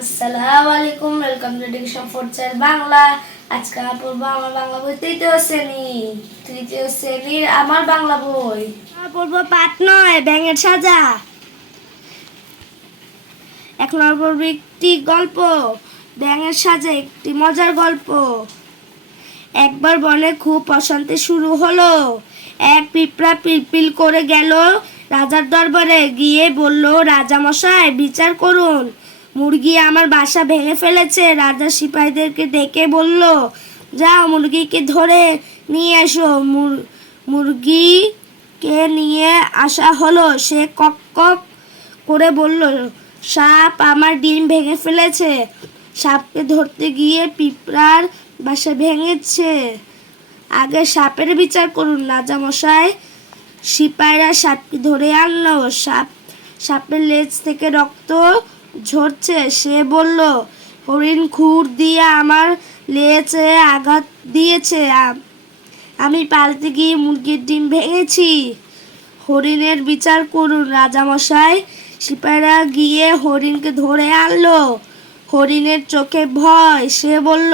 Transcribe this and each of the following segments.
আসসালামু আলাইকুম, welcome to diction for child Bangla. আজকে আমরা পড়বো আমার বাংলা বই তৃতীয় শ্রেণীর আমার বাংলা বই। আমরা পড়বো পাঠ 9 ব্যাঙের সাজা। 1 নম্বর পড়বো একটি গল্প, ব্যাঙের সাজা একটি মজার গল্প। একবার বনে খুব অশান্তি শুরু হলো। এক পিঁপড়া পিলপিল করে গেল রাজার দরবারে, গিয়ে বলল, রাজামশাই বিচার করুন, মুরগি আমার বাসা ভেঙে ফেলেছে। রাজা সিপাহীদেরকে ডেকে বলল, যাও মুরগিকে ধরে নিয়ে এসো। মুরগিকে নিয়ে আসা হলো। সে কক কক করে বলল, সাপ আমার ডিম ভেঙে ফেলেছে। সাপকে ধরতে গিয়ে পিঁপড়ার বাসা ভেঙেছে। আগে সাপের বিচার করুন রাজামশাই। সিপাহীরা সাপকে ধরে আনলো। সাপের লেজ থেকে রক্ত ঝরছে। সে বলল, হরিণ খুর দিয়ে আমার লেজে আঘাত দিয়েছে। আমি পালতে গিয়ে মুরগির ডিম ভেঙেছি। হরিণের বিচার করুন রাজামশাই। সিপাহীরা গিয়ে হরিণকে ধরে আনলো। হরিণের চোখে ভয়। সে বলল,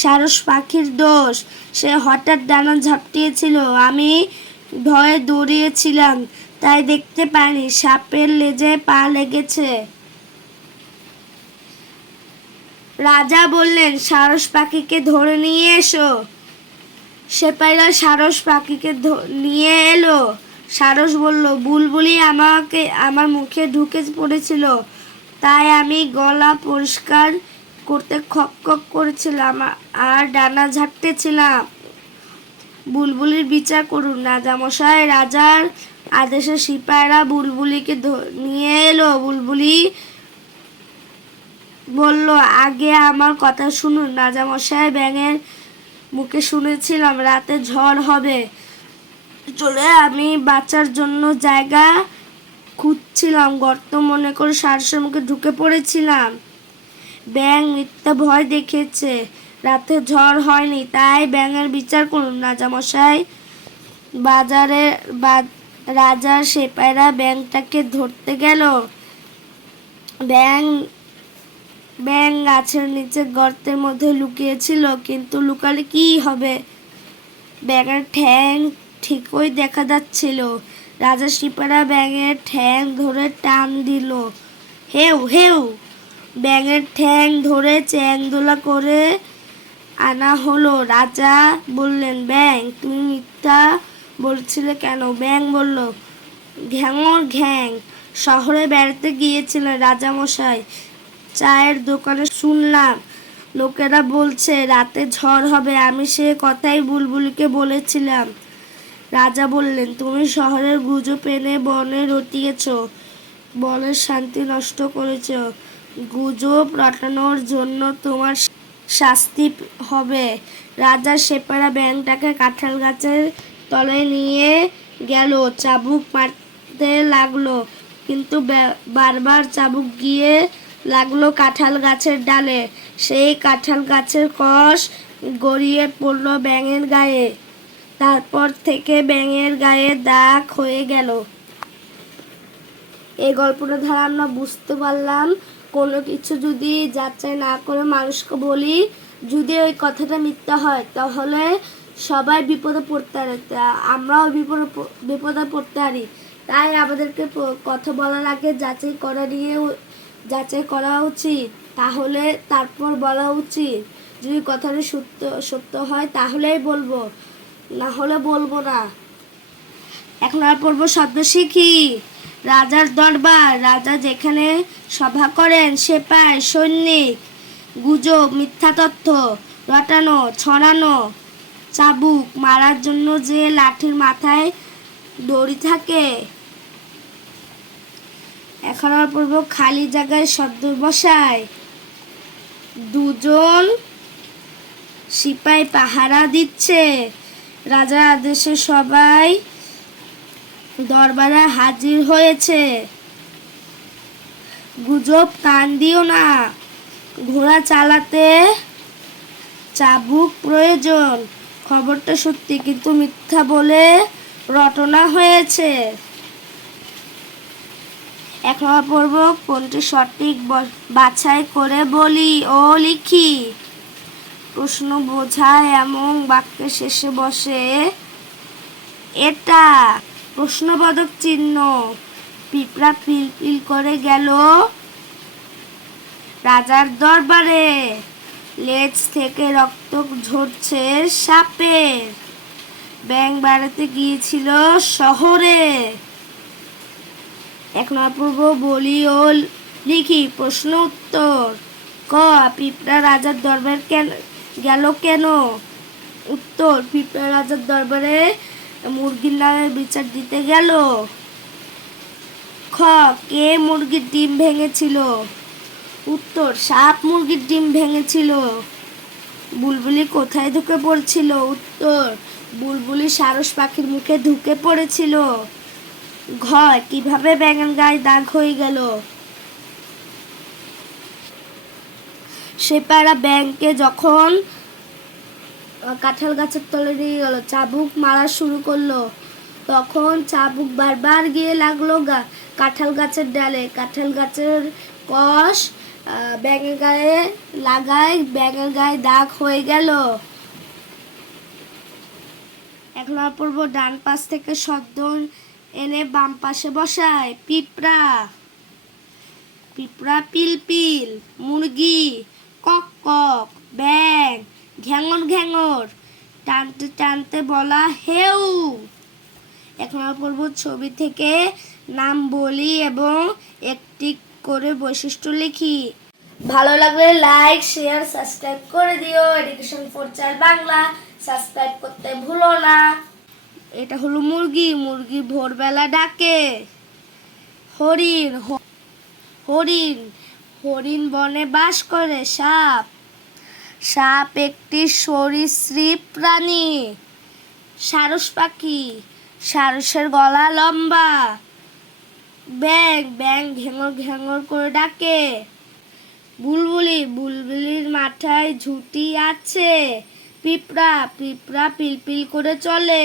সারস পাখির দোষ। সে হঠাৎ ডানা ঝাপটিয়েছিল। আমি ভয়ে দৌড়িয়েছিলাম, তাই দেখতে পাইনি। সাপের লেজে পা লেগেছে। রাজা বললেন, সারস পাখিকে ধরে নিয়ে এসো। সিপাহীরা সারস পাখিকে নিয়ে এলো। সারস বলল, বুলবুলি আমার মুখে ঢুকে পড়েছিল, তাই আমি গলা পরিষ্কার করতে খক খক করেছিলাম আর ডানা ঝাপটেছিলাম। বুলবুলির বিচার করুন রাজামশাই। রাজার আদেশে সিপাহীরা বুলবুলিকে নিয়ে এলো। বুলবুলি বলল, আগে আমার কথা শুনুন রাজামশাই। ব্যাঙের মুখে শুনেছিলাম রাতে ঝড় হবে। চলে আমি বাঁচার জন্য জায়গা খুঁজছিলাম, গর্ত মনে করে সারসের মুখে ঢুকে পড়েছিলাম। ব্যাঙ মিথ্যা ভয় দেখেছে, রাতে ঝড় হয়নি, তাই ব্যাঙের বিচার করুন রাজামশাই। রাজার সিপাহীরা ব্যাঙটাকে ধরতে গেল। ব্যাঙ গাছের নিচে গর্তের মধ্যে লুকিয়েছিল, কিন্তু লুকালে কি হবে, ব্যাঙের ঠ্যাং ঠিকই দেখা যাচ্ছিল। রাজা সিপাহীরা ব্যাঙের ঠ্যাং ধরে টান দিল। হেউ হেউ, ব্যাঙের ঠ্যাং ধরে চ্যাংদোলা করে আনা হলো। রাজা বললেন, ব্যাঙ তুমি মিথ্যা বলছিলে কেন? ব্যাঙ বলল, ঘ্যাঙর ঘ্যাং, শহরে বেড়াতে গিয়েছিলেন রাজামশাই। চায়ের দোকানে শুনলাম লোকেরা বলছে রাতে ঝড় হবে। আমি সে কথাই বুলবুলিকে বলেছিলাম। রাজা বললেন, তুমি শহরের গুজব এনে বনে রটিয়েছ, বনের শান্তি নষ্ট করেছ। গুজব রটানোর জন্য তোমার শাস্তি হবে। রাজার সিপাহীরা ব্যাঙটাকে কাঁঠাল গাছের তলায় নিয়ে গেল। চাবুক মারতে লাগলো, কিন্তু বারবার চাবুক গিয়ে লাগলো কাঁঠাল গাছের ডালে। সেই কাঁঠাল গাছের কষ গড়িয়ে পড়লো ব্যাঙের গায়ে। তারপর থেকে ব্যাঙের গায়ে দাগ হয়ে গেল। এই গল্পটা দ্বারা আমরা বুঝতে পারলাম, কোনো কিছু যদি যাচাই না করে মানুষকে বলি, যদি ওই কথাটা মিথ্যা হয়, তাহলে সবাই বিপদে পড়তে পারে, আমরাও বিপদে পড়তে পারি। তাই আমাদেরকে কথা বলার আগে যাচাই করা উচিত, তাহলে তারপর বলা উচিত। যদি কথাটা সত্য হয় তাহলেই বলবো, না হলে বলবো না। এখন আর পড়বো শব্দ শিখি। রাজার দরবার, রাজা যেখানে সভা করেন, সিপাই সৈনিক, গুজব মিথ্যা তথ্য রটানো ছড়ানো, চাবুক মারার জন্য যে লাঠির মাথায় দড়ি থাকে। এখন আর পড়বো খালি জায়গায় শব্দ বসায়। দুজন সিপাই পাহারা দিচ্ছে। রাজার আদেশে সবাই দরবারে হাজির হয়েছে। গুজব কান দিও না, ঘোড়া চালাতে চাবুক প্রয়োজন। খবরটা সত্যি, কিন্তু মিথ্যা বলে রটনা হয়েছে। এখন আমরা পড়ব কোনটি সঠিক বাছাই করে বলি ও লিখি। প্রশ্ন বোঝায় এমন বাক্যের শেষে বসে এটা। প্রশ্নবোধক চিহ্ন। পিঁপড়া পিলপিল করে গেল রাজার দরবারে। লেজ থেকে রক্ত ঝরছে সাপের। ব্যাঙ বেড়াতে গিয়েছিল শহরে। এখন পূর্ব বলি ও লিখি। প্রশ্ন উত্তর। ক, পিঁপড়া রাজার দরবারে গেল কেন? উত্তর, পিঁপড়া রাজার দরবারে মুরগির নামে বিচার দিতে গেল। খ, কে মুরগির ডিম ভেঙেছিল? উত্তর, সাপ মুরগির ডিম ভেঙেছিল। বুলবুলি কোথায় ঢুকে পড়েছিল? উত্তর, বুলবুলি সারস পাখির মুখে ঢুকে পড়েছিল। ঘ, কিভাবে ব্যাঙের গায়ে দাগ হয়ে গেল? সেপাড়া ব্যাঙকে যখন কাঁঠাল গাছের তলে নিয়ে গেল, চাবুক মারা শুরু করলো। তখন চাবুক বারবার গিয়ে লাগলো কাঁঠাল গাছের ডালে। কাঁঠাল গাছের কষ ব্যাঙের গায়ে লাগায়, ব্যাঙের গায়ে দাগ হয়ে গেল। এখন পড়ব ডান পাশ থেকে শব্দ এনে বাম পাশে বসায়। পিঁপড়া, পিঁপড়া পিলপিল। মুরগি কক কক। ব্যাঙ ঘ্যাঙর ঘ্যাঙর। টানতে টানতে বলা হেউ। এখন আমরা পড়ব ছবি থেকে নাম বলি এবং একটি করে বৈশিষ্ট্য লিখি। ভালো লাগলে লাইক, শেয়ার, সাবস্ক্রাইব করে দিও। Education for child Bangla subscribe করতে ভুলো না। এটা হলো মুরগি। মুরগি ভোরবেলা ডাকে। হরিণ, হরিণ হরিণ বনে বাস করে। সাপ, সাপ একটি সরীসৃপ প্রাণী। সারস পাখি, সারসের গলা লম্বা। ব্যাঙ, ব্যাঙ ঘ্যাঙর ঘ্যাঙর করে ডাকে। বুলবুলি, বুলবুলির মাথায় ঝুঁটি আছে। পিঁপড়া, পিঁপড়া পিলপিল করে চলে।